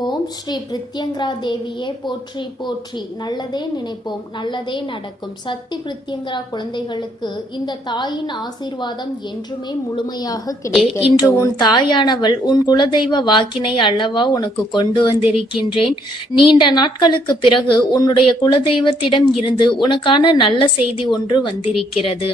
ஓம் ஸ்ரீ பிரித்யங்கரா தேவியே போற்றி போற்றி. நல்லதே நினைப்போம், நல்லதே நடக்கும். சக்தி பிரித்யங்கரா குழந்தைகளுக்கு இந்த தாயின் ஆசீர்வாதம் என்றுமே முழுமையாக கிடைக்கும். இன்று உன் தாயானவள் உன் குலதெய்வ வாக்கினை அல்லவா உனக்கு கொண்டு வந்திருக்கின்றேன். நீண்ட நாட்களுக்கு பிறகு உன்னுடைய குலதெய்வத்திடம் இருந்து உனக்கான நல்ல செய்தி ஒன்று வந்திருக்கிறது.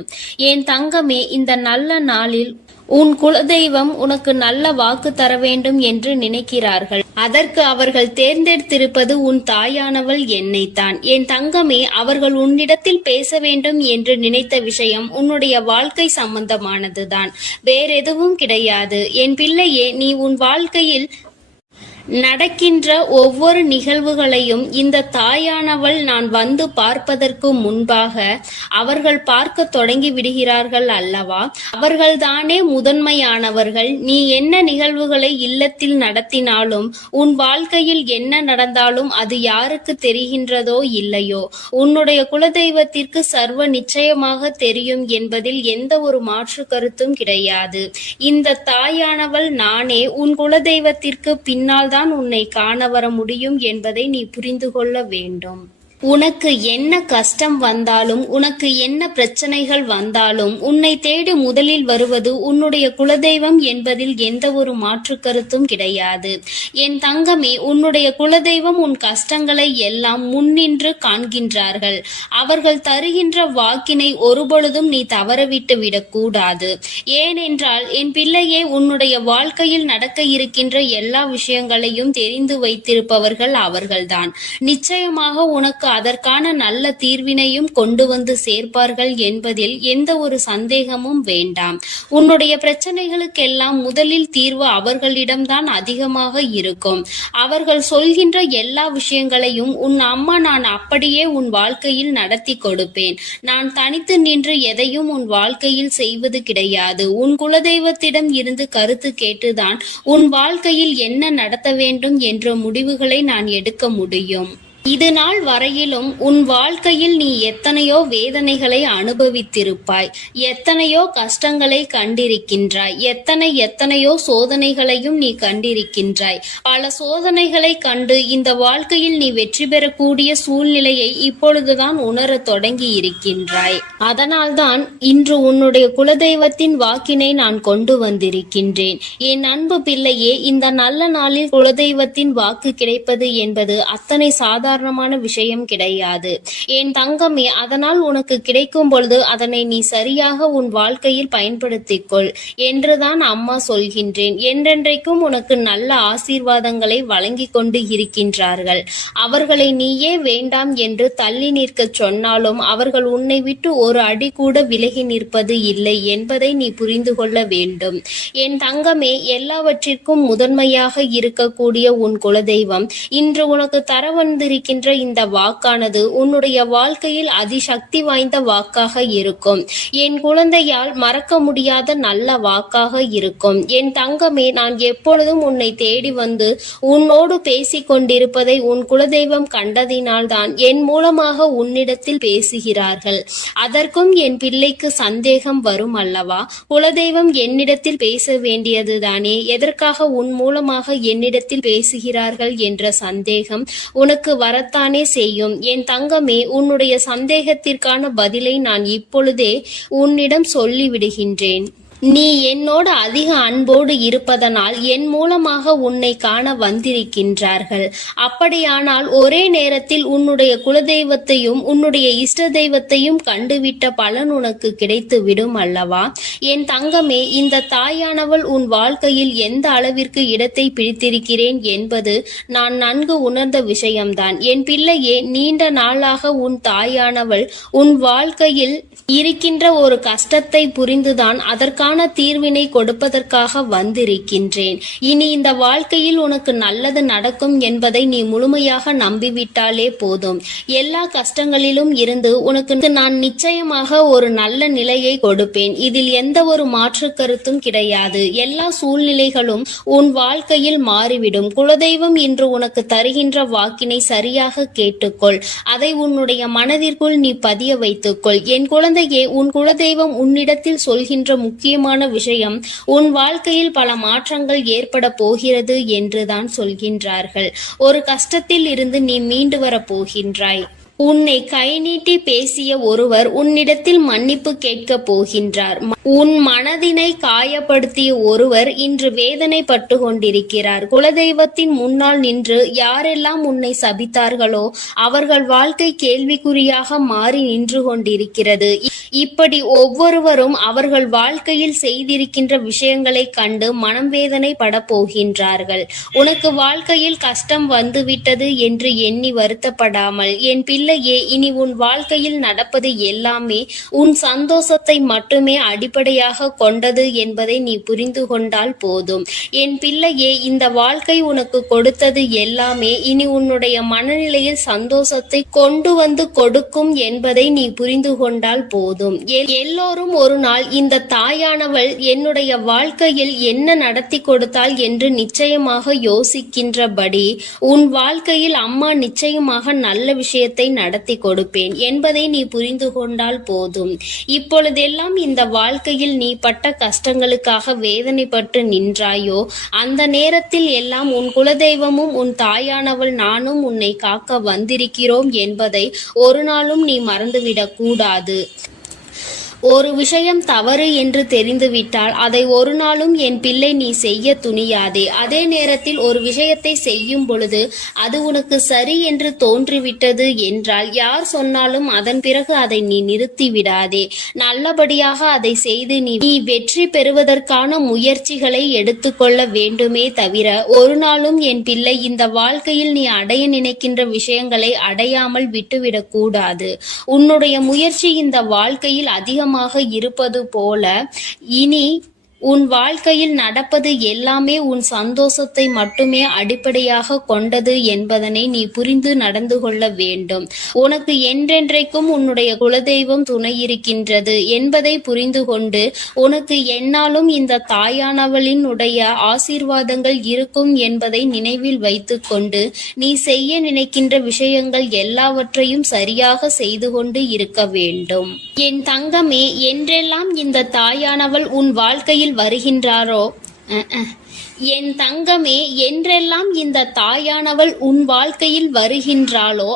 என் தங்கமே, இந்த நல்ல நாளில் உன் குலதெய்வம் உனக்கு நல்ல வாக்கு தர வேண்டும் என்று நினைக்கிறார்கள். அதற்கு அவர்கள் தேர்ந்தெடுத்திருப்பது உன் தாயானவள் என்னைத்தான். என் தங்கமே, அவர்கள் உன்னிடத்தில் பேச வேண்டும் என்று நினைத்த விஷயம் உன்னுடைய வாழ்க்கை சம்பந்தமானதுதான், வேறெதுவும் கிடையாது. என் பிள்ளையே, நீ உன் வாழ்க்கையில் நடக்கின்ற ஒவ்வொரு நிகழ்வுகளையும் இந்த தாயானவள் நான் வந்து பார்ப்பதற்கு முன்பாக அவர்கள் பார்க்க தொடங்கி விடுகிறார்கள் அல்லவா? அவர்கள்தானே முதன்மையானவர்கள். நீ என்ன நிகழ்வுகளை இல்லத்தில் நடத்தினாலும், உன் வாழ்க்கையில் என்ன நடந்தாலும் அது யாருக்கு தெரிகின்றதோ இல்லையோ, உன்னுடைய குலதெய்வத்திற்கு சர்வ நிச்சயமாக தெரியும் என்பதில் எந்த ஒரு மாற்று கருத்தும் கிடையாது. இந்த தாயானவள் நானே உன் குலதெய்வத்திற்கு பின்னால் உன்னை காண வர முடியும் என்பதை நீ புரிந்து கொள்ள வேண்டும். உனக்கு என்ன கஷ்டம் வந்தாலும், உனக்கு என்ன பிரச்சனைகள் வந்தாலும், உன்னை தேடி முதலில் வருவது உன்னுடைய குலதெய்வம் என்பதில் எந்த ஒரு மாற்று கருத்தும் கிடையாது. என் தங்கமே, உன்னுடைய குலதெய்வம் உன் கஷ்டங்களை எல்லாம் முன்னின்று காண்கின்றார்கள். அவர்கள் தருகின்ற வாக்கினை ஒருபொழுதும் நீ தவறவிட்டு விடக்கூடாது. ஏனென்றால் என் பிள்ளையே, உன்னுடைய வாழ்க்கையில் நடக்க இருக்கின்ற எல்லா விஷயங்களையும் தெரிந்து வைத்திருப்பவர்கள் அவர்கள்தான். நிச்சயமாக உனக்கு அதற்கான நல்ல தீர்வினையும் கொண்டு வந்து சேர்ப்பார்கள் என்பதில் எந்த ஒரு சந்தேகமும் வேண்டாம். உன்னுடைய பிரச்சனைகளுக்கெல்லாம் முதலில் தீர்வு அவர்களிடம்தான் அதிகமாக இருக்கும். அவர்கள் சொல்கின்ற எல்லா விஷயங்களையும் உன் அம்மா நான் அப்படியே உன் வாழ்க்கையில் நடத்தி கொடுப்பேன். நான் தனித்து நின்று எதையும் உன் வாழ்க்கையில் செய்வது கிடையாது. உன் குலதெய்வத்திடம் இருந்து கருத்து கேட்டுதான் உன் வாழ்க்கையில் என்ன நடத்த வேண்டும் என்ற முடிவுகளை நான் எடுக்க முடியும். இது நாள் வரையிலும் உன் வாழ்க்கையில் நீ எத்தனையோ வேதனைகளை அனுபவித்திருப்பாய், எத்தனையோ கஷ்டங்களை கண்டிருக்கின்றாய், எத்தனையோ சோதனைகளையும் நீ கண்டிருக்கின்றாய். பல சோதனைகளை கண்டு இந்த வாழ்க்கையில் நீ வெற்றி பெறக்கூடிய சூழ்நிலையை இப்பொழுதுதான் உணர தொடங்கி இருக்கின்றாய். அதனால்தான் இன்று உன்னுடைய குலதெய்வத்தின் வாக்கினை நான் கொண்டு வந்திருக்கின்றேன். என் அன்பு பிள்ளையே, இந்த நல்ல நாளில் குலதெய்வத்தின் வாக்கு கிடைப்பது என்பது அத்தனை சாதாரண விஷயம் கிடையாது என் தங்கமே. அதனால் உனக்கு கிடைக்கும் பொழுது அதனை நீ சரியாக உன் வாழ்க்கையில் பயன்படுத்திக் கொள் என்றுதான் அம்மா சொல்கின்றேன். என்றென்றைக்கும் உனக்கு நல்ல ஆசீர்வாதங்களை வழங்கி கொண்டு இருக்கின்றார்கள். அவர்களை நீயே வேண்டாம் என்று தள்ளி நிற்க சொன்னாலும் அவர்கள் உன்னை விட்டு ஒரு அடி கூட விலகி நிற்பது இல்லை என்பதை நீ புரிந்து கொள்ள வேண்டும். என் தங்கமே, எல்லாவற்றிற்கும் முதன்மையாக இருக்கக்கூடிய உன் குலதெய்வம் இன்று உனக்கு தர வந்திருக்கின்ற இந்த வாக்கானது உன்னுடைய வாழ்க்கையில் அதிசக்தி வாய்ந்த வாக்காக இருக்கும். என் குழந்தையால் மறக்க முடியாத நல்ல வாக்காக இருக்கும். என் தங்கமே, நான் எப்பொழுதும் உன்னை தேடி வந்து உன்னோடு பேசிக் கொண்டிருப்பதை உன் குலதெய்வம் கண்டதினால்தான் என் மூலமாக உன்னிடத்தில் பேசுகிறார்கள். அதற்கும் என் பிள்ளைக்கு சந்தேகம் வரும் அல்லவா? குலதெய்வம் என்னிடத்தில் பேச வேண்டியதுதானே, எதற்காக உன் மூலமாக என்னிடத்தில் பேசுகிறார்கள் என்ற சந்தேகம் உனக்கு வரத்தானே செய்யும். என் தங்கமே, உன்னுடைய சந்தேகத்திற்கான பதிலை நான் இப்பொழுதே உன்னிடம் சொல்லிவிடுகின்றேன். நீ என்னோடு அதிக அன்போடு இருப்பதனால் என் மூலமாக உன்னை காண வந்திருக்கின்றார்கள். அப்படியானால் ஒரே நேரத்தில் உன்னுடைய குலதெய்வத்தையும் உன்னுடைய இஷ்ட தெய்வத்தையும் கண்டுவிட்ட பலன் உனக்கு கிடைத்து விடும் அல்லவா? என் தங்கமே, இந்த தாயானவள் உன் வாழ்க்கையில் எந்த அளவிற்கு இடத்தை பிடித்திருக்கிறேன் என்பது நான் நன்கு உணர்ந்த விஷயம்தான். என் பிள்ளையே, நீண்ட நாளாக உன் தாயானவள் உன் வாழ்க்கையில் இருக்கின்ற ஒரு கஷ்டத்தை புரிந்துதான் அதற்கான தீர்வினை கொடுப்பதற்காக வந்திருக்கின்றேன். இனி இந்த வாழ்க்கையில் உனக்கு நல்லது நடக்கும் என்பதை நீ முழுமையாக நம்பிவிட்டாலே போதும். எல்லா கஷ்டங்களிலும் இருந்து உனக்கு நான் நிச்சயமாக ஒரு நல்ல நிலையை கொடுப்பேன். இதில் எந்த ஒரு மாற்று கருத்தும் கிடையாது. எல்லா சூழ்நிலைகளும் உன் வாழ்க்கையில் மாறிவிடும். குலதெய்வம் இன்று உனக்கு தருகின்ற வாக்கினை சரியாக கேட்டுக்கொள். அதை உன்னுடைய மனதிற்குள் நீ பதிய வைத்துக்கொள். என் குழந்தையே, உன் குலதெய்வம் உன்னிடத்தில் சொல்கின்ற முக்கிய முக்கியமான விஷயம், உன் வாழ்க்கையில் பல மாற்றங்கள் ஏற்பட போகிறது என்றுதான் சொல்கின்றார்கள். ஒரு கஷ்டத்தில் இருந்து நீ மீண்டு வரப் போகின்றாய். உன்னை கை நீட்டி பேசிய ஒருவர் உன்னிடத்தில் மன்னிப்பு கேட்கப் போகின்றார். உன் மனதினை காயப்படுத்திய ஒருவர் இன்று வேதனைப்பட்டு கொண்டிருக்கிறார். குலதெய்வத்தின் முன்னால் நின்று யாரெல்லாம் உன்னை சபித்தார்களோ அவர்கள் வாழ்க்கை கேள்விக்குறியாக மாறி நின்று கொண்டிருக்கிறது. இப்படி ஒவ்வொருவரும் அவர்கள் வாழ்க்கையில் செய்திருக்கின்ற விஷயங்களை கண்டு மனம் வேதனை பட போகின்றார்கள். உனக்கு வாழ்க்கையில் கஷ்டம் வந்துவிட்டது என்று எண்ணி வருத்தப்படாமல், என் பிள்ளையே, இனி உன் வாழ்க்கையில் நடப்பது எல்லாமே உன் சந்தோஷத்தை மட்டுமே அடிப்படையாக கொண்டது என்பதை நீ புரிந்து கொண்டால் போதும். என் பிள்ளையே, இந்த வாழ்க்கை உனக்கு கொடுத்தது எல்லாமே இனி உன்னுடைய மனநிலையில் சந்தோஷத்தை கொண்டு வந்து கொடுக்கும் என்பதை நீ புரிந்து கொண்டால் போதும். எல்லோரும் ஒரு நாள் இந்த தாயானவள் என்னுடைய வாழ்க்கையில் என்ன நடத்தி கொடுத்தாள் என்று நிச்சயமாக யோசிக்கின்றபடி உன் வாழ்க்கையில் அம்மா நிச்சயமாக நல்ல விஷயத்தை நடத்தி கொடுப்பேன் என்பதை நீ புரிந்து கொண்டால் போதும். இப்பொழுதெல்லாம் இந்த வாழ்க்கையில் நீ பட்ட கஷ்டங்களுக்காக வேதனைப்பட்டு நின்றாயோ, அந்த நேரத்தில் எல்லாம் உன் குலதெய்வமும் உன் தாயானவள் நானும் உன்னை காக்க வந்திருக்கிறோம் என்பதை ஒரு நாளும் நீ மறந்துவிடக் கூடாது. ஒரு விஷயம் தவறு என்று தெரிந்துவிட்டால் அதை ஒரு நாளும் என் பிள்ளை நீ செய்ய துணியாதே. அதே நேரத்தில் ஒரு விஷயத்தை செய்யும் பொழுது அது உனக்கு சரி என்று தோன்றிவிட்டது என்றால் யார் சொன்னாலும் அதன் பிறகு அதை நீ நிறுத்தி விடாதே. நல்லபடியாக அதை செய்து நீ வெற்றி பெறுவதற்கான முயற்சிகளை எடுத்துக்கொள்ள வேண்டுமே தவிர ஒரு நாளும் என் பிள்ளை இந்த வாழ்க்கையில் நீ அடைய நினைக்கின்ற விஷயங்களை அடையாமல் விட்டுவிடக் கூடாது. உன்னுடைய முயற்சி இந்த வாழ்க்கையில் அதிகமாக இருப்பது போல இனி உன் வாழ்க்கையில் நடப்பது எல்லாமே உன் சந்தோஷத்தை மட்டுமே அடிப்படையாக கொண்டது என்பதனை நீ புரிந்து நடந்து கொள்ள வேண்டும். உனக்கு என்றென்றைக்கும் உன்னுடைய குலதெய்வம் துணை இருக்கின்றது என்பதை புரிந்து கொண்டு உனக்கு என்னாலும் இந்த தாயானவளின் உடைய ஆசீர்வாதங்கள் இருக்கும் என்பதை நினைவில் வைத்து கொண்டு நீ செய்ய நினைக்கின்ற விஷயங்கள் எல்லாவற்றையும் சரியாக செய்து கொண்டு இருக்க வேண்டும். என் தங்கமே, என்றெல்லாம் இந்த தாயானவள் உன் வாழ்க்கையில் வருகின்றாரோ என் தங்கமே, என்றெல்லாம் இந்த தாயானவள் உன் வாழ்க்கையில் வருகின்றாளோ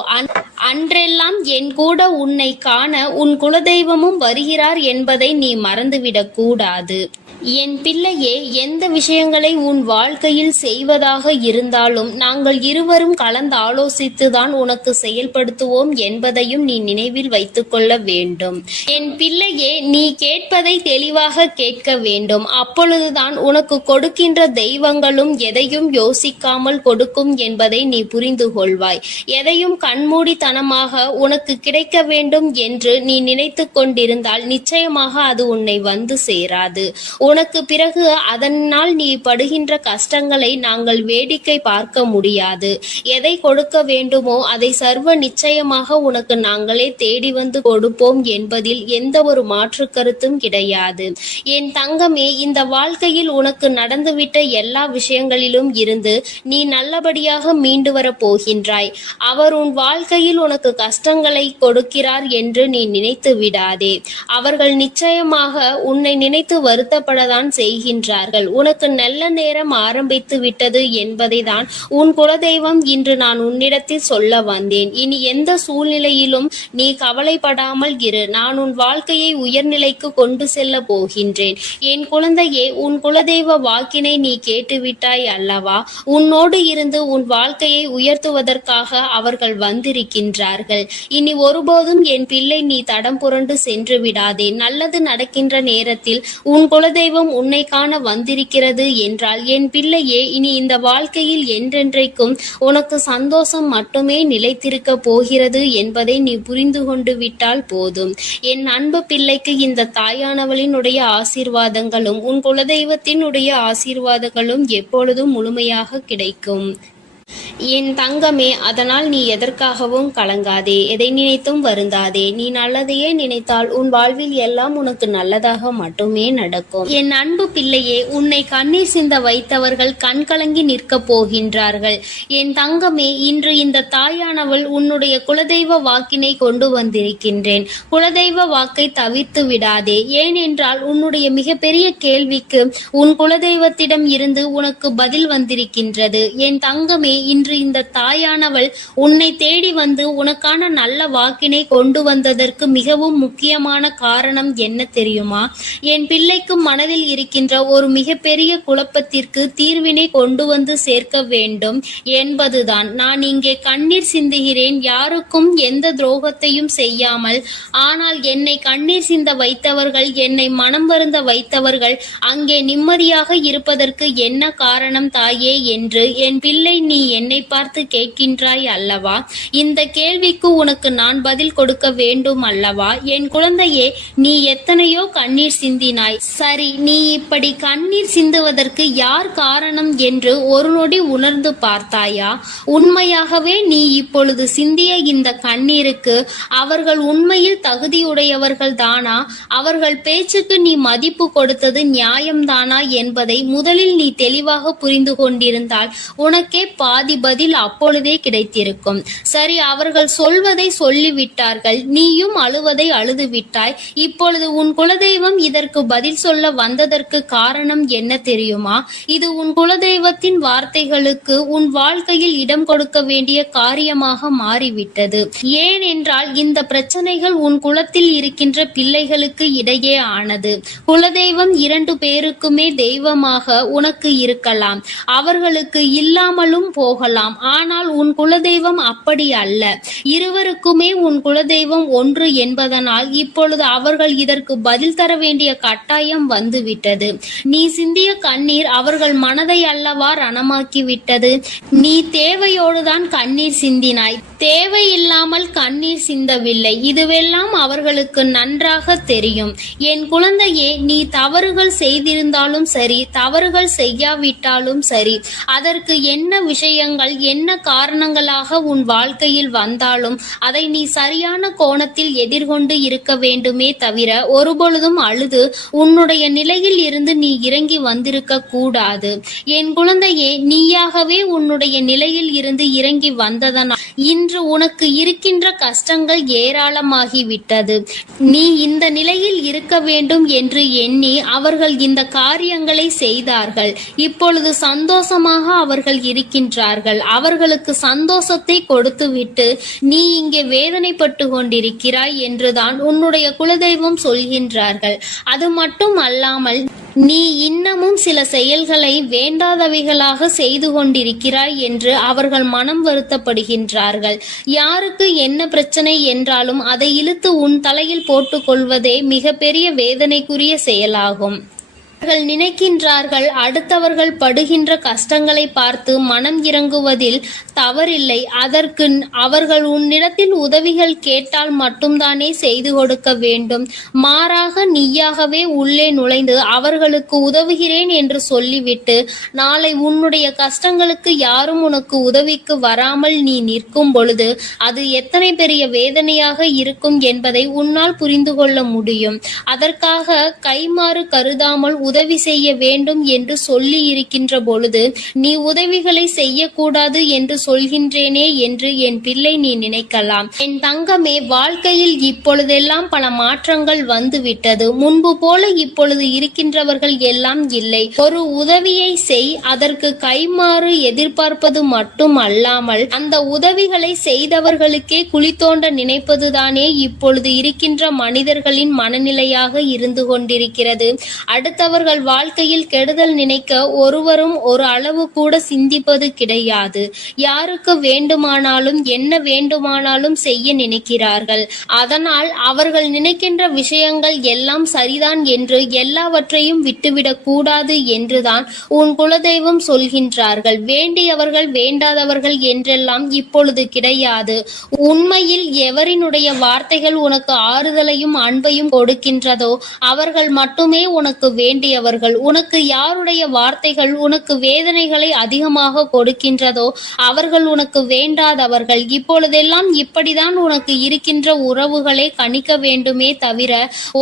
அன்றெல்லாம் என் கூட உன்னை காண உன் குலதெய்வமும் வருகிறார் என்பதை நீ மறந்துவிடக் கூடாது. என் பிள்ளையே, எந்த விஷயங்களை உன் வாழ்க்கையில் செய்வதாக இருந்தாலும் நாங்கள் இருவரும் கலந்து ஆலோசித்துதான் உனக்கு செயல்படுத்துவோம் என்பதையும் நீ நினைவில் வைத்துக் கொள்ள வேண்டும். என் பிள்ளையே, நீ கேட்பதை தெளிவாக கேட்க வேண்டும். அப்பொழுதுதான் உனக்கு கொடுக்கின்ற தெய்வங்களும் எதையும் யோசிக்காமல் கொடுக்கும் என்பதை நீ புரிந்து கொள்வாய். எதையும் கண்மூடித்தனமாக உனக்கு கிடைக்க வேண்டும் என்று நீ நினைத்து கொண்டிருந்தால் நிச்சயமாக அது உன்னை வந்து சேராது. உனக்கு பிறகு அதனால் நீ படுகின்ற கஷ்டங்களை நாங்கள் வேடிக்கை பார்க்க முடியாது. எதை கொடுக்க வேண்டுமோ அதை சர்வ நிச்சயமாக உனக்கு நாங்களே தேடி வந்து கொடுப்போம் என்பதில் எந்த ஒரு மாற்று கருத்தும் கிடையாது. என் தங்கமே, இந்த வாழ்க்கையில் உனக்கு நடந்துவிட்ட எல்லா விஷயங்களிலும் இருந்து நீ நல்லபடியாக மீண்டு வரப் போகின்றாய். அவர் உன் வாழ்க்கையில் உனக்கு கஷ்டங்களை கொடுக்கிறார் என்று நீ நினைத்து விடாதே. அவர்கள் நிச்சயமாக உன்னை நினைத்து வருத்தப்படதான் செய்கின்றார்கள். உனக்கு நல்ல நேரம் ஆரம்பித்து விட்டது என்பதை தான் உன் குலதெய்வம் இன்று நான் உன்னிடத்தில் சொல்ல வந்தேன். இனி எந்த சூழ்நிலையிலும் நீ கவலைப்படாமல் இரு. நான் உன் வாழ்க்கையை உயர்நிலைக்கு கொண்டு செல்ல போகின்றேன். என் குழந்தையே, உன் குலதெய்வ வாக்கினை நீ கேட்டுவிட்டாய் அல்லவா? உன்னோடு இருந்து உன் வாழ்க்கையை உயர்த்துவதற்காக அவர்கள் வந்திருக்கின்றார்கள். இனி ஒருபோதும் என் பிள்ளை நீ தடம் புரண்டு சென்று விடாதே. நல்லது நடக்கின்ற நேரத்தில் உன் குலதெய்வம் உன்னை காண வந்திருக்கிறது என்றால் என் பிள்ளையே, இனி இந்த வாழ்க்கையில் என்றென்றைக்கும் உனக்கு சந்தோஷம் மட்டுமே நிலைத்திருக்க போகிறது என்பதை நீ புரிந்து கொண்டு விட்டால் போதும். என் அன்பு பிள்ளைக்கு இந்த தாயானவளினுடைய ஆசீர்வாதங்களும் உன் குலதெய்வத்தினுடைய ஆசீர்வாதங்களும் எப்பொழுதும் முழுமையாக கிடைக்கும். என் தங்கமே, அதனால் நீ எதற்காகவும் கலங்காதே, எதை நினைத்தும் வருந்தாதே. நீ நல்லதையே நினைத்தால் உன் வாழ்வில் எல்லாம் உனக்கு நல்லதாக மட்டுமே நடக்கும். என் அன்பு பிள்ளையே, உன்னை கண்ணீர் சிந்த வைத்தவர்கள் கண் கலங்கி நிற்கப் போகின்றார்கள். என் தங்கமே, இன்று இந்த தாயானவள் உன்னுடைய குலதெய்வ வாக்கினை கொண்டு வந்திருக்கின்றேன். குலதெய்வ வாக்கை தவிர்த்து விடாதே. ஏனென்றால் உன்னுடைய மிகப்பெரிய கேள்விக்கு உன் குலதெய்வத்திடம் இருந்து உனக்கு பதில் வந்திருக்கின்றது. என் தங்கமே, இன்று இந்த தாயானவள் உன்னை தேடி வந்து உனக்கான நல்ல வாக்கினை கொண்டு வந்ததற்கு மிகவும் முக்கியமான காரணம் என்ன தெரியுமா? என் பிள்ளைக்கு மனதில் இருக்கின்ற ஒரு மிகப்பெரிய குழப்பத்திற்கு தீர்வினை கொண்டு வந்து சேர்க்க வேண்டும் என்பதுதான். நான் இங்கே கண்ணீர் சிந்துகிறேன், யாருக்கும் எந்த துரோகத்தையும் செய்யாமல். ஆனால் என்னை கண்ணீர் சிந்த வைத்தவர்கள், என்னை மனம் வருந்த வைத்தவர்கள் அங்கே நிம்மதியாக இருப்பதற்கு என்ன காரணம் தாயே என்று என் பிள்ளை நீ என்னை பார்த்து கேட்கின்றாய் அல்லவா? இந்த கேள்விக்கு உனக்கு நான் பதில் கொடுக்க வேண்டும் அல்லவா? என் குழந்தையே, நீ எத்தனையோ கண்ணீர் சிந்தினாய். சரி, நீ இப்படி கண்ணீர் சிந்துவதற்கு யார் காரணம் என்று ஒரு நொடி உணர்ந்து பார்த்தாயா? உண்மையாகவே நீ இப்பொழுது சிந்திய இந்த கண்ணீருக்கு அவர்கள் உண்மையில் தகுதியுடையவர்கள் தானா? அவர்கள் பேச்சுக்கு நீ மதிப்பு கொடுத்தது நியாயம்தானா என்பதை முதலில் நீ தெளிவாக புரிந்து கொண்டிருந்தால் உனக்கே பாதி பதில் அப்பொழுதே கிடைத்திருக்கும். சரி, அவர்கள் சொல்வதை சொல்லிவிட்டார்கள், நீயும் அழுவதை அழுது விட்டாய். இப்பொழுது உன் குலதெய்வம் இதற்கு பதில் சொல்ல வந்ததற்கு காரணம் என்ன தெரியுமா? இது உன் குலதெய்வத்தின் வார்த்தைகளுக்கு உன் வாழ்க்கையில் இடம் கொடுக்க வேண்டிய காரியமாக மாறிவிட்டது. ஏனென்றால் இந்த பிரச்சனைகள் உன் குலத்தில் இருக்கின்ற பிள்ளைகளுக்கு இடையே ஆனது. குலதெய்வம் 2 பேருக்குமே தெய்வமாக உனக்கு இருக்கலாம், அவர்களுக்கு இல்லாமலும் போகலாம். ஆனால் உன் குலதெய்வம் அப்படி அல்ல. இருவருக்குமே உன் குலதெய்வம் ஒன்று என்பதனால் இப்பொழுது அவர்கள் இதற்கு பதில் தர வேண்டிய கட்டாயம் வந்துவிட்டது. நீ சிந்திய கண்ணீர் அவர்கள் மனதை அல்லவா ரணமாக்கி விட்டது. நீ தேவையோடுதான் கண்ணீர் சிந்தினாய், தேவையில்லாமல் கண்ணீர் சிந்தவில்லை. இதுவெல்லாம் அவர்களுக்கு நன்றாக தெரியும். என் குழந்தையே, நீ தவறுகள் செய்திருந்தாலும் சரி, தவறுகள் செய்யாவிட்டாலும் சரி, அதற்கு என்ன விஷயங்கள் என்ன காரணங்களாக உன் வாழ்க்கையில் வந்தாலும் அதை நீ சரியான கோணத்தில் எதிர்கொண்டு இருக்க வேண்டுமே தவிர ஒருபொழுதும் அழுது உன்னுடைய நிலையில் இருந்து நீ இறங்கி வந்திருக்க கூடாது. என் குழந்தையே, நீயாகவே உன்னுடைய நிலையில் இருந்து இறங்கி வந்ததனால் இன்று உனக்கு இருக்கின்ற கஷ்டங்கள் ஏராளமாகிவிட்டது. நீ இந்த நிலையில் இருக்க வேண்டும் என்று எண்ணி அவர்கள் இந்த காரியங்களை செய்தார்கள். இப்பொழுது சந்தோஷமாக அவர்கள் இருக்கின்றார்கள். அவர்களுக்கு சந்தோஷத்தை கொடுத்துவிட்டு நீ இங்கே வேதனைப்பட்டு கொண்டிருக்கிறாய் என்றுதான் உன்னுடைய குலதெய்வம் சொல்கின்றார்கள். அது மட்டும் அல்லாமல் நீ இன்னமும் சில செயல்களை வேண்டாதவைகளாக செய்து கொண்டிருக்கிறாய் என்று அவர்கள் மனம் வருத்தப்படுகின்றார்கள். யாருக்கு என்ன பிரச்சனை என்றாலும் அதை இழுத்து உன் தலையில் போட்டுக்கொள்வதே மிகப்பெரிய வேதனைக்குரிய செயலாகும். அவர்கள் நினைக்கின்றார்கள், அடுத்தவர்கள் படுகின்ற கஷ்டங்களை பார்த்து மனம் இறங்குவதில் தவறில்லை. அதற்கு அவர்கள் உன்னிடத்தில் உதவிகள் கேட்டால் மட்டும்தானே செய்து கொடுக்க வேண்டும். மாறாக நீயாகவே உள்ளே நுழைந்து அவர்களுக்கு உதவுகிறேன் என்று சொல்லிவிட்டு நாளை உன்னுடைய கஷ்டங்களுக்கு யாரும் உனக்கு உதவிக்கு வராமல் நீ நிற்கும் பொழுது அது எத்தனை பெரிய வேதனையாக இருக்கும் என்பதை உன்னால் புரிந்து கொள்ள முடியும். அதற்காக கைமாறு கருதாமல் உதவி செய்ய வேண்டும் என்று சொல்லி இருக்கின்ற பொழுது நீ உதவிகளை செய்யக்கூடாது என்று சொல்கின்றேனே என்று என் பிள்ளை நீ நினைக்கலாம். என் தங்கமே, வாழ்க்கையில் இப்பொழுதெல்லாம் பல மாற்றங்கள் வந்துவிட்டது. முன்பு போல இப்பொழுது இருக்கின்றவர்கள் எல்லாம் இல்லை. ஒரு உதவியை செய், அதற்கு கைமாறு எதிர்பார்ப்பது மட்டும் அல்லாமல் அந்த உதவிகளை செய்தவர்களுக்கே குழி தோண்ட நினைப்பதுதானே இப்பொழுது இருக்கின்ற மனிதர்களின் மனநிலையாக இருந்து கொண்டிருக்கிறது. அடுத்தவர்கள் வாழ்க்கையில் கெடுதல் நினைக்க ஒருவரும் ஒரு அளவு கூட சிந்திப்பது கிடையாது. யாருக்கு வேண்டுமானாலும் என்ன வேண்டுமானாலும் செய்ய நினைக்கிறார்கள். அதனால் அவர்கள் நினைக்கின்ற விஷயங்கள் எல்லாம் சரிதான் என்று எல்லாவற்றையும் விட்டுவிடக் கூடாது என்றுதான் உன் குலதெய்வம் சொல்கின்றார்கள். வேண்டியவர்கள் வேண்டாதவர்கள் என்றெல்லாம் இப்பொழுது கிடையாது. உண்மையில் எவரினுடைய வார்த்தைகள் உனக்கு ஆறுதலையும் அன்பையும் கொடுக்கின்றதோ அவர்கள் மட்டுமே உனக்கு வேண்டிய யாருடையவர்கள்? உனக்கு யாருடைய வார்த்தைகள் உனக்கு வேதனைகளை அதிகமாக கொடுக்கின்றதோ அவர்கள் உனக்கு வேண்டாதவர்கள். இப்பொழுதெல்லாம் இப்படிதான் உனக்கு இருக்கின்ற உறவுகளை கணிக்க வேண்டுமே தவிர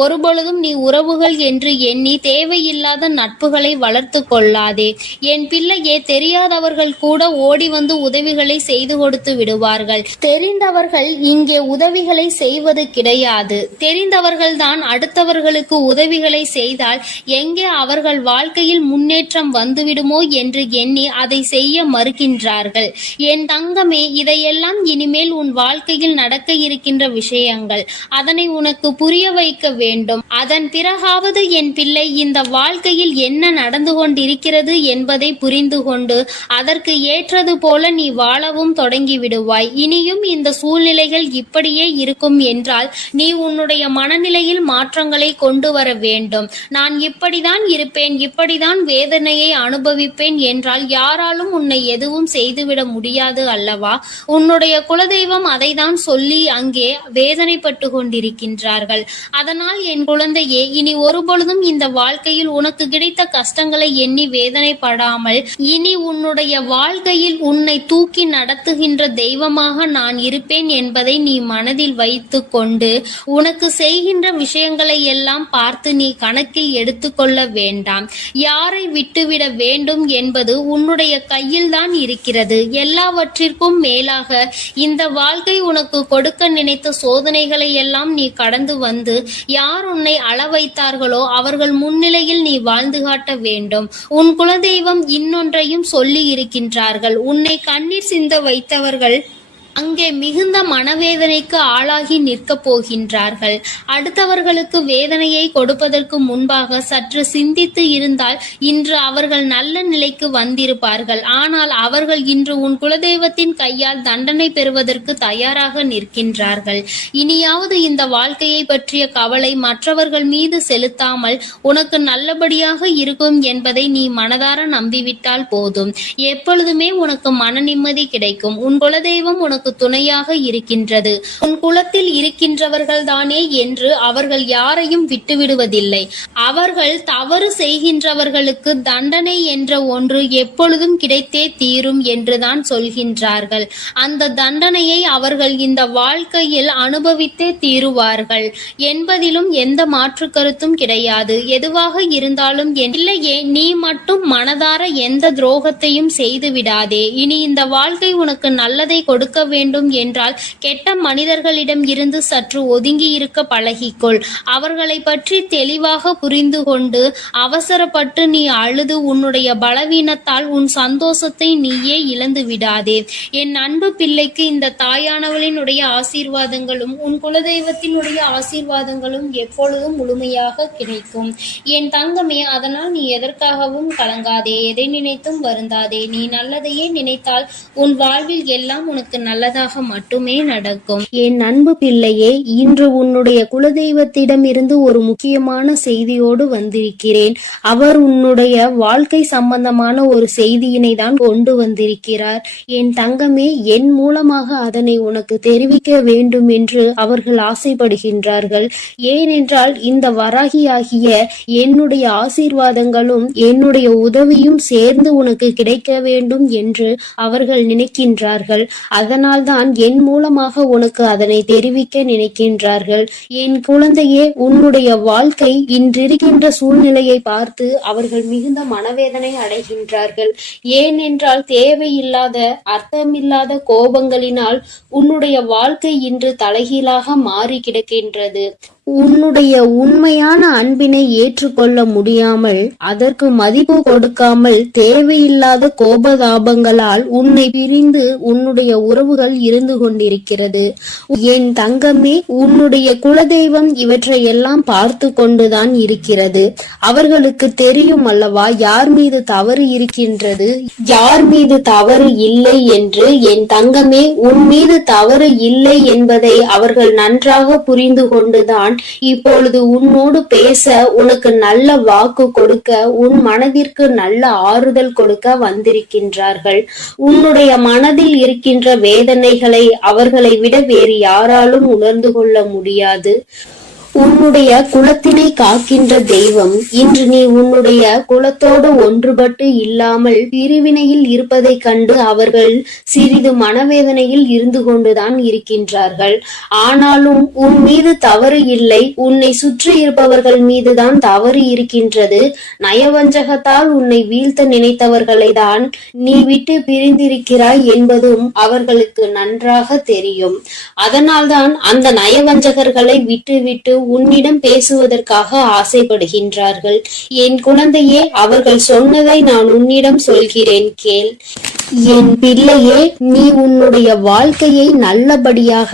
ஒருபொழுதும் நீ உறவுகள் என்று எண்ணி தேவையில்லாத நட்புகளை வளர்த்து கொள்ளாதே. என் பிள்ளையே, தெரியாதவர்கள் கூட ஓடி வந்து உதவிகளை செய்து கொடுத்து விடுவார்கள். தெரிந்தவர்கள் இங்கே உதவிகளை செய்வது கிடையாது. தெரிந்தவர்கள் தான் அடுத்தவர்களுக்கு உதவிகளை செய்தால் எங்கே அவர்கள் வாழ்க்கையில் முன்னேற்றம் வந்துவிடுமோ என்று எண்ணி அதை செய்ய மறுக்கின்றார்கள். என் தங்கமே, இதையெல்லாம் இனிமேல் உன் வாழ்க்கையில் நடக்க இருக்கின்ற விஷயங்கள். அதனை உனக்கு புரிய வைக்க வேண்டும். அதன் பிறகாவது என் பிள்ளை இந்த வாழ்க்கையில் என்ன நடந்து கொண்டிருக்கிறது என்பதை புரிந்து கொண்டு அதற்கு ஏற்றது போல நீ வாழவும் தொடங்கி விடுவாய். இனியும் இந்த சூழ்நிலைகள் இப்படியே இருக்கும் என்றால் நீ உன்னுடைய மனநிலையில் மாற்றங்களை கொண்டு வர வேண்டும். நான் இப்படிதான் இருப்பேன், இப்படிதான் வேதனையை அனுபவிப்பேன் என்றால் யாராலும் உன்னை எதுவும் செய்துவிட முடியாது அல்லவா? உன்னுடைய குலதெய்வம் அதை தான் சொல்லி அங்கே வேதனைப்பட்டு கொண்டிருக்கின்றார்கள். அதனால் என் குழந்தையே, இனி ஒருபொழுதும் இந்த வாழ்க்கையில் உனக்கு கிடைத்த கஷ்டங்களை எண்ணி வேதனைப்படாமல் இனி உன்னுடைய வாழ்க்கையில் உன்னை தூக்கி நடத்துகின்ற தெய்வமாக நான் இருப்பேன் என்பதை நீ மனதில் வைத்து கொண்டு உனக்கு செய்கின்ற விஷயங்களை எல்லாம் பார்த்து நீ கணக்கில் எடுத்துக்கொள்ள வேண்டாம். யாரை விட்டுவிட வேண்டும் என்பது உன்னுடைய கையில் தான் இருக்கிறது. எல்லாவற்றிற்கும் மேலாக இந்த வாழ்க்கை உனக்கு கொடுக்க நினைத்த சோதனைகளை எல்லாம் நீ கடந்து வந்து யார் உன்னை அள வைத்தார்களோ அவர்கள் முன்னிலையில் நீ வாழ்ந்து காட்ட வேண்டும். உன் குலதெய்வம் இன்னொன்றையும் சொல்லி இருக்கின்றார்கள். உன்னை கண்ணீர் சிந்த வைத்தவர்கள் அங்கே மிகுந்த மனவேதனைக்கு ஆளாகி நிற்கப் போகின்றார்கள். அடுத்தவர்களுக்கு வேதனையை கொடுப்பதற்கு முன்பாக சற்று சிந்தித்து இருந்தால் இன்று அவர்கள் நல்ல நிலைக்கு வந்திருப்பார்கள். ஆனால் அவர்கள் இன்று உன் குலதெய்வத்தின் கையால் தண்டனை பெறுவதற்கு தயாராக நிற்கின்றார்கள். இனியாவது இந்த வாழ்க்கையை பற்றிய கவலை மற்றவர்கள் மீது செலுத்தாமல் உனக்கு நல்லபடியாக இருக்கும் என்பதை நீ மனதார நம்பிவிட்டால் போதும். எப்பொழுதுமே உனக்கு மன நிம்மதி கிடைக்கும். உன் குலதெய்வம் உனக்கு துணையாக இருக்கின்றது. உன் குலத்தில் இருக்கின்றவர்கள் தானே என்று அவர்கள் யாரையும் விட்டுவிடுவதில்லை. அவர்கள் தவறு செய்கின்றவர்களுக்கு தண்டனை என்ற ஒன்று எப்பொழுதும் கிடைத்தே தீரும் என்றுதான் சொல்கின்றார்கள். அந்த தண்டனையை அவர்கள் இந்த வாழ்க்கையில் அனுபவித்தே தீருவார்கள் என்பதிலும் எந்த மாற்று கருத்தும் கிடையாது. எதுவாக இருந்தாலும் இல்லையே, நீ மட்டும் மனதார எந்த துரோகத்தையும் செய்து விடாதே. இனி இந்த வாழ்க்கை உனக்கு நல்லதை கொடுக்க வேண்டும் என்றால் கெட்ட மனிதர்களிடம் இருந்து சற்று ஒதுங்கி இருக்க பழகிக்கொள். அவர்களை பற்றி தெளிவாக புரிந்து கொண்டு அவசரப்பட்டு நீ அழுது உன்னுடைய பலவீனத்தால் உன் சந்தோஷத்தை நீயே இழந்து விடாதே. என் அன்பு பிள்ளைக்கு இந்த தாயானவளினுடைய ஆசீர்வாதங்களும் உன் குலதெய்வத்தினுடைய ஆசீர்வாதங்களும் எப்பொழுதும் முழுமையாக கிடைக்கும். என் தங்கமே, அதனால் நீ எதற்காகவும் கலங்காதே, எதை நினைத்தும் வருந்தாதே. நீ நல்லதையே நினைத்தால் உன் வாழ்வில் எல்லாம் உனக்கு நல்லதாக மட்டுமே நடக்கும். என் அன்பு பிள்ளையே, இன்று உன்னுடைய குலதெய்வத்திடம் இருந்து ஒரு முக்கியமான செய்தியோடு வந்திருக்கிறேன். அவர் உன்னுடைய வாழ்க்கை சம்பந்தமான ஒரு செய்தியினை தான் கொண்டு வந்திருக்கிறார். என் தங்கமே, என் மூலமாக அதனை உனக்கு தெரிவிக்க வேண்டும் என்று அவர்கள் ஆசைப்படுகின்றார்கள். ஏனென்றால் இந்த வராகியாகிய என்னுடைய ஆசீர்வாதங்களும் என்னுடைய உதவியும் சேர்ந்து உனக்கு கிடைக்க வேண்டும் என்று அவர்கள் நினைக்கின்றார்கள். அதனால்தான் என் மூலமாக உனக்கு அதனை தெரிவிக்க நினைக்கின்றார்கள். என் குழந்தையே, உன்னுடைய வாழ்க்கை இன்றிருக்கின்ற சூழ்நிலையை பார்த்து அவர்கள் மிகுந்த மனவேதனை அடைகின்றார்கள். ஏனென்றால் தேவையில்லாத அர்த்தமில்லாத கோபங்களினால் உன்னுடைய வாழ்க்கை இன்று தலைகீழாக மாறி கிடக்கின்றது. உன்னுடைய உண்மையான அன்பினை ஏற்றுக்கொள்ள முடியாமல் அதற்கு மதிப்பு கொடுக்காமல் தேவையில்லாத கோபதாபங்களால் உன்னை பிரிந்து உன்னுடைய உறவுகள் இருந்து கொண்டிருக்கிறது. என் தங்கமே, உன்னுடைய குலதெய்வம் இவற்றையெல்லாம் பார்த்து கொண்டுதான் இருக்கிறது. அவர்களுக்கு தெரியும் அல்லவா யார் மீது தவறு இருக்கின்றது, யார் மீது தவறு இல்லை என்று. என் தங்கமே, உன் மீது தவறு இல்லை என்பதை அவர்கள் நன்றாக புரிந்து கொண்டுதான் இப்பொழுது உன்னோடு பேச, உனக்கு நல்ல வாக்கு கொடுக்க, உன் மனதிற்கு நல்ல ஆறுதல் கொடுக்க வந்திருக்கின்றார்கள். உன்னுடைய மனதில் இருக்கின்ற வேதனைகளை அவர்களை விட வேறு யாராலும் உணர்ந்து கொள்ள முடியாது. உன்னுடைய குலத்தினை காக்கின்ற தெய்வம் இன்று நீ உன்னுடைய குலத்தோடு ஒன்றுபட்டு இல்லாமல் பிரிவினையில் இருப்பதைக் கண்டு அவர்கள் சிறிது மனவேதனையில் இருந்து கொண்டுதான் இருக்கின்றார்கள். ஆனாலும் உன் மீது தவறு இல்லை, உன்னை சுற்றி இருப்பவர்கள் மீதுதான் தவறு இருக்கின்றது. நயவஞ்சகத்தால் உன்னை வீழ்த்த நினைத்தவர்களை தான் நீ விட்டு பிரிந்திருக்கிறாய் என்பதும் அவர்களுக்கு நன்றாக தெரியும். அதனால்தான் அந்த நயவஞ்சகர்களை விட்டுவிட்டு உன்னிடம் பேசுவதற்காக ஆசைப்படுகின்றார்கள். என் குழந்தையே, அவர்கள் சொன்னதை நான் உன்னிடம் சொல்கிறேன், கேள். என் பிள்ளையே, நீ உன்னுடைய வாழ்க்கையை நல்லபடியாக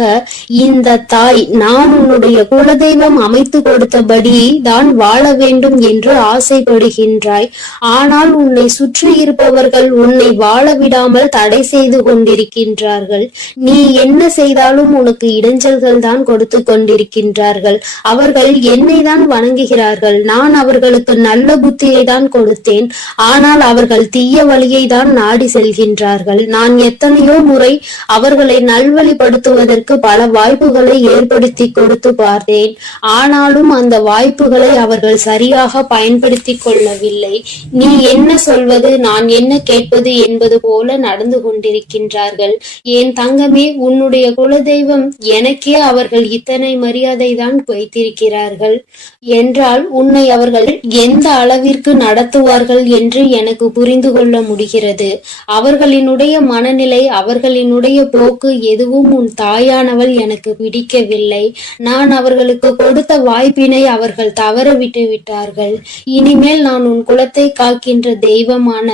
இந்த தாய் நான் உன்னுடைய குலதெய்வம் அமைத்து கொடுத்தபடி தான் வாழ வேண்டும் என்று ஆசைப்படுகின்றாய். ஆனால் உன்னை சுற்றி இருப்பவர்கள் உன்னை வாழ விடாமல் தடை செய்து கொண்டிருக்கின்றார்கள். நீ என்ன செய்தாலும் உனக்கு இடைஞ்சல்கள் தான் கொடுத்து கொண்டிருக்கின்றார்கள். அவர்கள் என்னை தான் வணங்குகிறார்கள். நான் அவர்களுக்கு நல்ல புத்தியை தான் கொடுத்தேன். ஆனால் அவர்கள் தீய வழியை தான் நாடி செல்கின்றார்கள். நான் எத்தனையோ முறை அவர்களை நல்வழிப்படுத்துவதற்கு பல வாய்ப்புகளை ஏற்படுத்தி கொடுத்து பார்த்தேன். ஆனாலும் அந்த வாய்ப்புகளை அவர்கள் சரியாக பயன்படுத்தி கொள்ளவில்லை. நீ என்ன சொல்வது, நான் என்ன கேட்பது என்பது போல நடந்து கொண்டிருக்கின்றார்கள். என் தங்கமே, உன்னுடைய குலதெய்வம் எனக்கே அவர்கள் இத்தனை மரியாதை தான் வைத்திருக்கிறார்கள் என்றால் உன்னை அவர்கள் எந்த அளவிற்கு நடத்துவார்கள் என்று எனக்கு புரிந்து கொள்ள முடிகிறது. அவர்களினுடைய மனநிலை, அவர்களினுடைய போக்கு எதுவும் உன் தாயானவள் எனக்கு பிடிக்கவில்லை. நான் அவர்களுக்கு கொடுத்த வாய்ப்பினை அவர்கள் தவற விட்டு விட்டார்கள். இனிமேல் நான் உன் குலத்தை காக்கின்ற தெய்வமான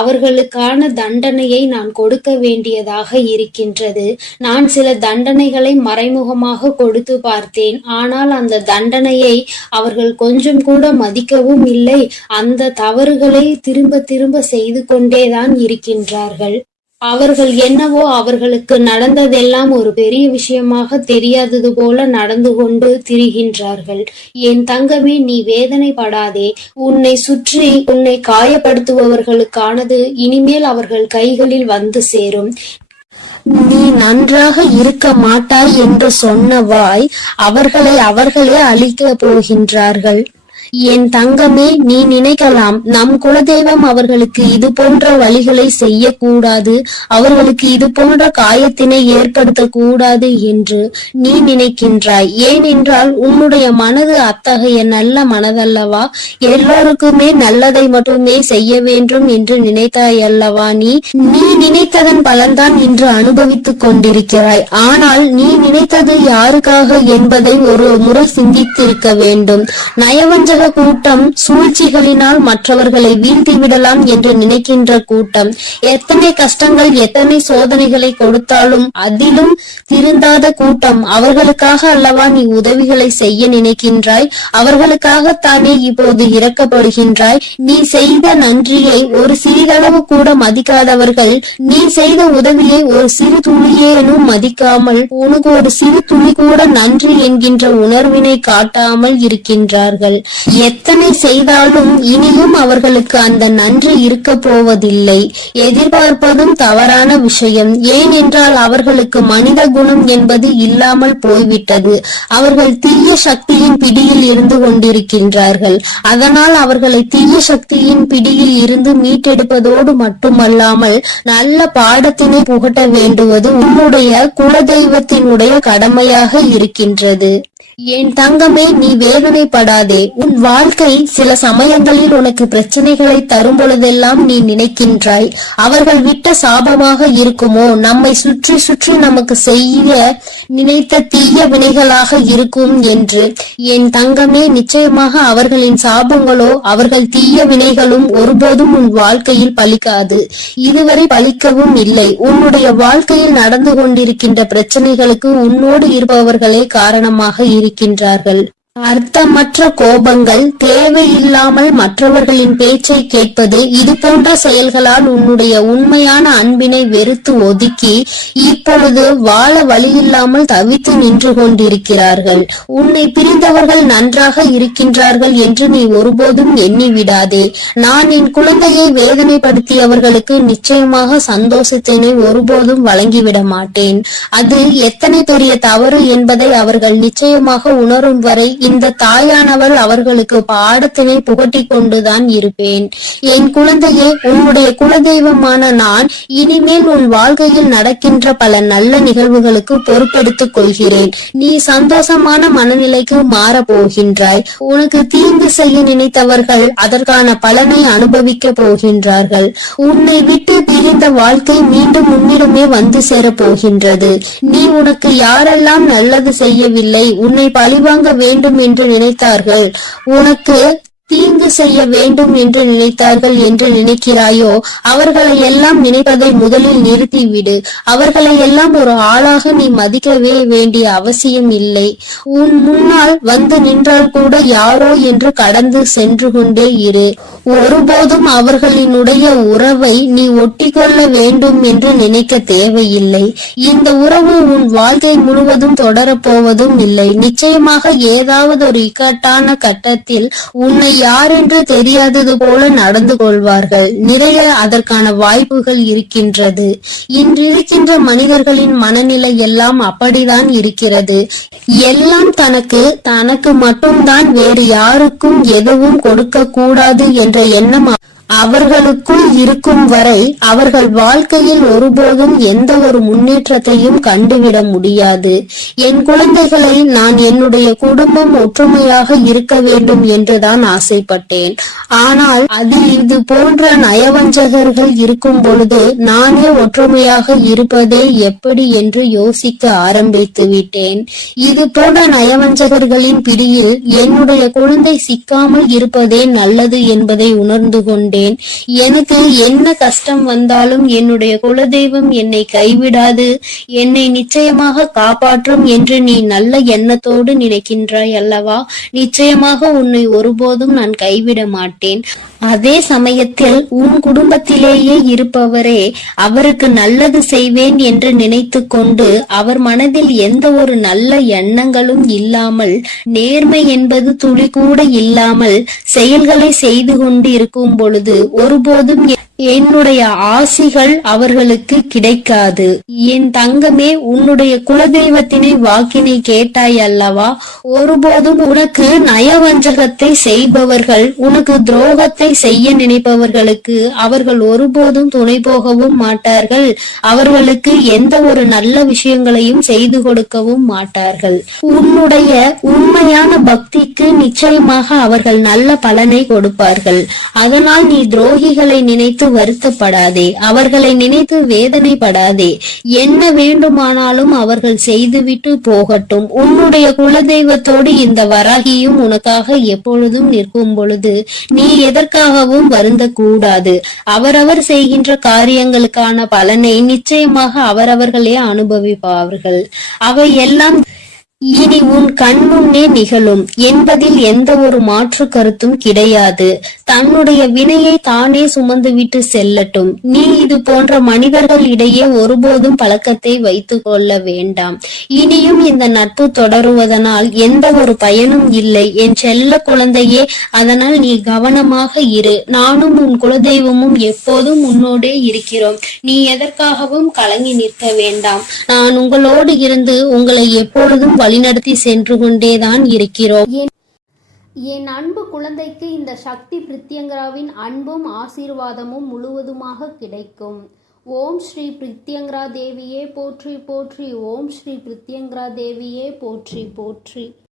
அவர்களுக்கான தண்டனையை நான் கொடுக்க வேண்டியதாக இருக்கின்றது. நான் சில தண்டனைகளை மறைமுகமாக கொடுத்து பார்த்தேன். ஆனால் அந்த தண்டனையை அவர்கள் கொஞ்சம் கூட மதிக்கவும் இல்லை. அந்த தவறுகளை திரும்ப திரும்ப செய்து கொண்டேதான் இருக்கின்றார்கள். அவர்கள் என்னவோ அவர்களுக்கு நடந்ததெல்லாம் ஒரு பெரிய விஷயமாக தெரியாதது போல நடந்து கொண்டு திரிகின்றார்கள். என் தங்கமே, நீ வேதனைப்படாதே. உன்னை சுற்றி உன்னை காயப்படுத்துபவர்களுக்கானது இனிமேல் அவர்கள் கைகளில் வந்து சேரும். நீ நன்றாக இருக்க மாட்டாய் என்று சொன்ன வாய் அவர்களை அவர்களே அழிக்க போகின்றார்கள். என் தங்கமே, நீ நினைக்கலாம் நம் குலதெய்வம் அவர்களுக்கு இது போன்ற வழிகளை செய்யக்கூடாது, அவர்களுக்கு இது போன்ற காயத்தினை ஏற்படுத்த கூடாது என்று நீ நினைக்கின்றாய். ஏனென்றால் உன்னுடைய மனது அத்தகைய நல்ல மனதல்லவா? எல்லோருக்குமே நல்லதை மட்டுமே செய்ய வேண்டும் என்று நினைத்தாய் அல்லவா? நீ நினைத்ததன் பலன்தான் இன்று அனுபவித்துக் கொண்டிருக்கிறாய். ஆனால் நீ நினைத்தது யாருக்காக என்பதை ஒரு முறை சிந்தித்திருக்க வேண்டும். நயவஞ்சக கூட்டம் சூழ்ச்சிகளினால் மற்றவர்களை வீழ்த்தி விடலாம் என்று நினைக்கின்ற கூட்டம் எத்தனை கஷ்டங்கள் எத்தனை சோதனைகளை கொடுத்தாலும் அதிலும் திருந்தாத கூட்டம். அவர்களுக்காக அல்லவா நீ உதவிகளை செய்ய நினைக்கின்றாய்? அவர்களுக்காகத்தானே இப்போது இறக்கப்படுகின்றாய். நீ செய்த நன்றியை ஒரு சிறிதளவு கூட மதிக்காதவர்கள் நீ செய்த உதவியை ஒரு சிறு துளியேனும் மதிக்காமல் உனக்கு ஒரு சிறு துளி கூட நன்றி என்கின்ற உணர்வினை காட்டாமல் இருக்கின்றார்கள். எத்தனை செய்தாலும் இனியும் அவர்களுக்கு அந்த நன்றி இருக்க போவதில்லை. எதிர்பார்ப்பதும் தவறான விஷயம். ஏனென்றால் அவர்களுக்கு மனித குணம் என்பது இல்லாமல் போய்விட்டது. அவர்கள் தீய சக்தியின் பிடியில் இருந்து கொண்டிருக்கின்றார்கள். அதனால் அவர்களை தீய சக்தியின் பிடியில் இருந்து மீட்டெடுப்பதோடு மட்டுமல்லாமல் நல்ல பாடத்தினை புகட்ட வேண்டுவது உன்னுடைய குலதெய்வத்தினுடைய கடமையாக இருக்கின்றது. என் தங்கமே, நீ வேதனைப்படாதே. உன் வாழ்க்கை சில சமயங்களில் உனக்கு பிரச்சனைகளை தரும் பொழுதெல்லாம் நீ நினைக்கின்றாய் அவர்கள் விட்ட சாபமாக இருக்குமோ, நம்மை சுற்றி சுற்றி நமக்கு செய்ய நினைத்த தீய வினைகளாக இருக்கும் என்று. என் தங்கமே, நிச்சயமாக அவர்களின் சாபங்களோ அவர்கள் தீய வினைகளும் ஒருபோதும் உன் வாழ்க்கையில் பலிக்காது. இதுவரை பலிக்கவும் இல்லை. உன்னுடைய வாழ்க்கையில் நடந்து கொண்டிருக்கின்ற பிரச்சனைகளுக்கு உன்னோடு இருப்பவர்களே காரணமாக இருக்கின்றார்கள். அர்த்தமற்ற கோபங்கள், தேவையில்லாமல் மற்றவர்களின் பேச்சை கேட்பது, இது போன்ற செயல்களால் உன்னுடைய உண்மையான அன்பினை வெறுத்து ஒதுக்கி இப்பொழுது வாழ வழியில்லாமல் தவித்து நின்று கொண்டிருக்கிறார்கள். உன்னை பிரிந்தவர்கள் நன்றாக இருக்கின்றார்கள் என்று நீ ஒருபோதும் எண்ணி விடாதே. நான் என் குழந்தையை வேதனைப்படுத்தியவர்களுக்கு நிச்சயமாக சந்தோஷத்தினை ஒருபோதும் வழங்கிவிட மாட்டேன். அது எத்தனை பெரிய தவறு என்பதை அவர்கள் நிச்சயமாக உணரும் வரை இந்த தாயானவள் அவர்களுக்கு பாடத்தினை புகட்டி கொண்டுதான் இருப்பேன். என் குழந்தையே, உன்னுடைய குலதெய்வமான நான் இனிமேல் உன் வாழ்க்கையில் நடக்கின்ற பல நல்ல நிகழ்வுகளுக்கு பொறுப்பெடுத்துக் கொள்கிறேன். நீ சந்தோஷமான மனநிலைக்கு மாற போகின்றாய். உனக்கு தீங்கு செய்ய நினைத்தவர்கள் அதற்கான பலனை அனுபவிக்க போகின்றார்கள். உன்னை விட்டு பிரிந்த வாழ்க்கை மீண்டும் உன்னிடமே வந்து சேர போகின்றது. நீ உனக்கு யாரெல்லாம் நல்லது செய்யவில்லை, உன்னை பழிவாங்க வேண்டும் என்று நினைத்தார்கள், உனக்கு தீங்கு செய்ய வேண்டும் என்று நினைத்தார்கள் என்று நினைக்கிறாயோ, அவர்களை எல்லாம் நினைப்பதை முதலில் நிறுத்திவிடு. அவர்களை எல்லாம் ஒரு ஆளாக நீ மதிக்கவே வேண்டிய அவசியம் இல்லை. உன் முன்னால் வந்து நின்றால் கூட யாரோ என்று கடந்து சென்று கொண்டே இரு. ஒருபோதும் அவர்களினுடைய உறவை நீ ஒட்டிக்கொள்ள வேண்டும் என்று நினைக்க தேவையில்லை. இந்த உறவு உன் வாழ்க்கை முழுவதும் தொடரப்போவதும் இல்லை. நிச்சயமாக ஏதாவது ஒரு இக்கட்டான கட்டத்தில் உன்னை யாரென்று தெரியாதது போல நடந்து கொள்வார்கள். நிறைய அதற்கான வாய்ப்புகள் இருக்கின்றது. இன்றிருக்கின்ற மனிதர்களின் மனநிலை எல்லாம் அப்படிதான் இருக்கிறது. எல்லாம் தனக்கு மட்டும்தான், வேறு யாருக்கும் எதுவும் கொடுக்க கூடாது என்ற எண்ணம் அவர்களுக்குள் இருக்கும் வரை அவர்கள் வாழ்க்கையில் ஒருபோதும் எந்த ஒரு முன்னேற்றத்தையும் கண்டுவிட முடியாது. என் குழந்தைகளை நான் என்னுடைய குடும்பம் ஒற்றுமையாக இருக்க வேண்டும் என்றுதான் ஆசைப்பட்டேன். ஆனால் அதில் இது போன்ற நயவஞ்சகர்கள் இருக்கும் பொழுது நானே ஒற்றுமையாக இருப்பதே எப்படி என்று யோசிக்க ஆரம்பித்து விட்டேன். இது போன்ற நயவஞ்சகர்களின் பிடியில் என்னுடைய குழந்தை சிக்காமல் இருப்பதே நல்லது என்பதை உணர்ந்து கொண்டேன். எனக்கு என்ன கஷ்டம் வந்தாலும் என்னுடைய குலதெய்வம் என்னை கைவிடாது, என்னை நிச்சயமாக காப்பாற்றும் என்று நீ நல்ல எண்ணத்தோடு நினைக்கின்றாய் அல்லவா? நிச்சயமாக உன்னை ஒருபோதும் நான் கைவிட மாட்டேன். அதே சமயத்தில் உன் குடும்பத்திலேயே இருப்பவரே அவருக்கு நல்லது செய்வேன் என்று நினைத்து கொண்டு அவர் மனதில் எந்த ஒரு நல்ல எண்ணங்களும் இல்லாமல், நேர்மை என்பது துளி கூட இல்லாமல் செயல்களை செய்து கொண்டு இருக்கும் பொழுது ஒருபோதும் என்னுடைய ஆசிகள் அவர்களுக்கு கிடைக்காது. என் தங்கமே, உன்னுடைய குலதெய்வத்தினை வாக்கினை கேட்டாய் அல்லவா? ஒருபோதும் உனக்கு நயவஞ்சகத்தை செய்பவர்கள், உனக்கு துரோகத்தை செய்ய நினைப்பவர்களுக்கு அவர்கள் ஒருபோதும் துணை போகவும் மாட்டார்கள். அவர்களுக்கு எந்த ஒரு நல்ல விஷயங்களையும் செய்து கொடுக்கவும் மாட்டார்கள். உன்னுடைய உண்மையான பக்திக்கு நிச்சயமாக அவர்கள் நல்ல பலனை கொடுப்பார்கள். அதனால் நீ துரோகிகளை நினைத்து வருத்தப்படாதே, அவர்களை நினைத்து வேதனைப்படாதே. என்ன வேண்டுமானாலும் அவர்கள் செய்துவிட்டு போகட்டும். உன்னுடைய குலதெய்வத்தோடு இந்த வராகியும் உனக்காக எப்பொழுதும் நிற்கும் பொழுது நீ எதற்காகவும் வருந்த கூடாது. அவரவர் செய்கின்ற காரியங்களுக்கான பலனை நிச்சயமாக அவரவர்களே அனுபவிப்பார்கள். அவை எல்லாம் இனி உன் கண்முன்னே நிகழும் என்பதில் எந்த ஒரு மாற்று கருத்தும் கிடையாது. தன்னுடைய வினையை தானே சுமந்துவிட்டு செல்லட்டும். நீ இது போன்ற மனிதர்கள் இடையே ஒருபோதும் பழக்கத்தை வைத்துக் கொள்ள வேண்டாம். இனியும் இந்த நட்பு தொடருவதனால் எந்த ஒரு பயனும் இல்லை என் செல்ல குழந்தையே. அதனால் நீ கவனமாக இரு. நானும் உன் குலதெய்வமும் எப்போதும் உன்னோடே இருக்கிறோம். நீ எதற்காகவும் கலங்கி நிற்க வேண்டாம். நான் உங்களோடு இருந்து உங்களை எப்பொழுதும் வழிநடத்தி சென்று கொண்டேதான் இருக்கிறோம். என் அன்பு குழந்தைக்கு இந்த சக்தி பிரித்யங்கராவின் அன்பும் ஆசீர்வாதமும் முழுவதுமாக கிடைக்கும். ஓம் ஸ்ரீ பிரித்யங்கரா தேவியே போற்றி போற்றி. ஓம் ஸ்ரீ பிரித்யங்கரா தேவியே போற்றி போற்றி.